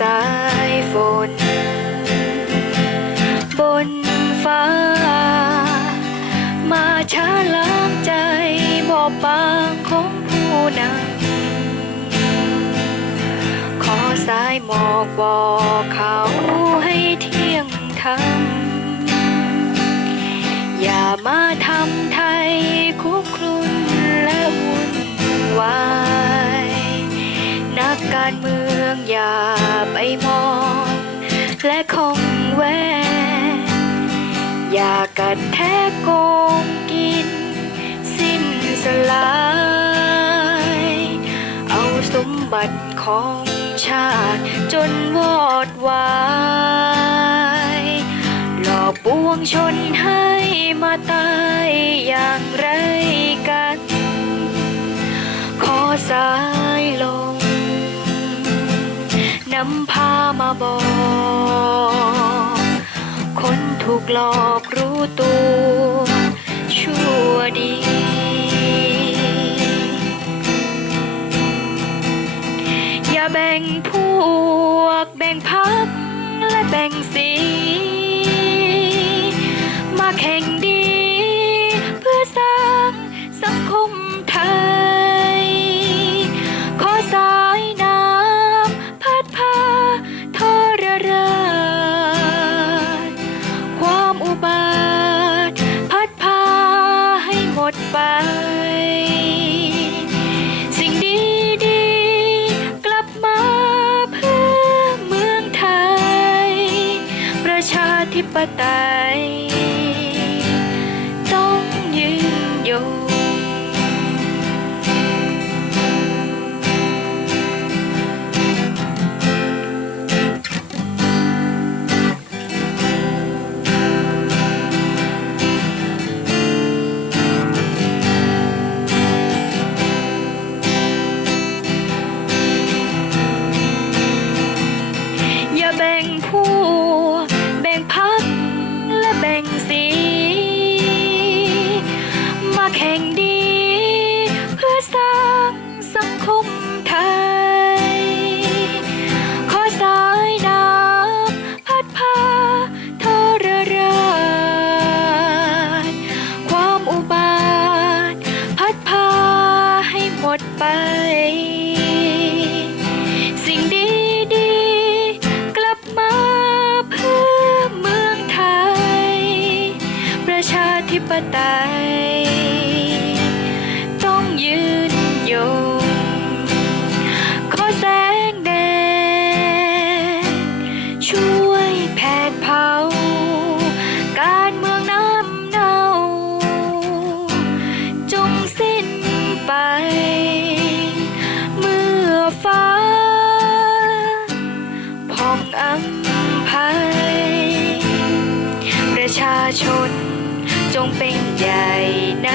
สายฝน บนฟ้า มาช้าล้างใจบอบบางของผู้นั้นขอสายหมอกบอกเขาให้เที่ยงธรรมอย่ามาทำไทยคุกคุนและวุ่นวายนักการเมืองอย่า และคงแวอย่ากัดแทะโกงกิน สิ้นสลาย เอาสมบัติของชาติจนวอดวายหลอกปวงชนให้มาตายอย่างไรกัน ขอสายลง นำพามาบอก ถูกหลอกรู้ตัว ชั่วดี อย่าแบ่งพวกแบ่งพักและแบ่งสี ดไป สิ่งดีดีกลับมาเพื่อเมืองไทย ประชาธิปไตยต้องยืนยง มาแข่งดี เพื่อสร้างสังคมไทย ขอสายน้ำพัดพาทรราชความอุบาท พัดพาให้หมดไป สิ่งดีดีๆกลับมาเพื่อเมืองไทย ประชาธิปไตย องอัมภัย ประชาชนจงเป็นใหญ่ใน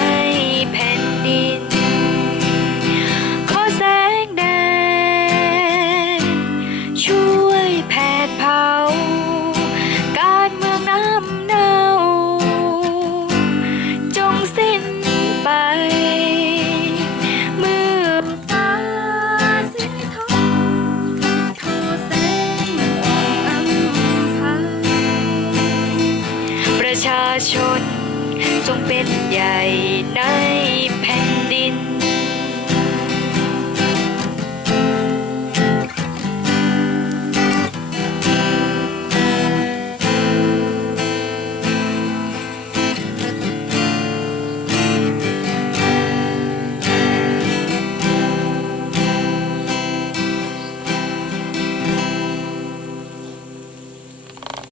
จงเป็นใหญ่ในแผ่น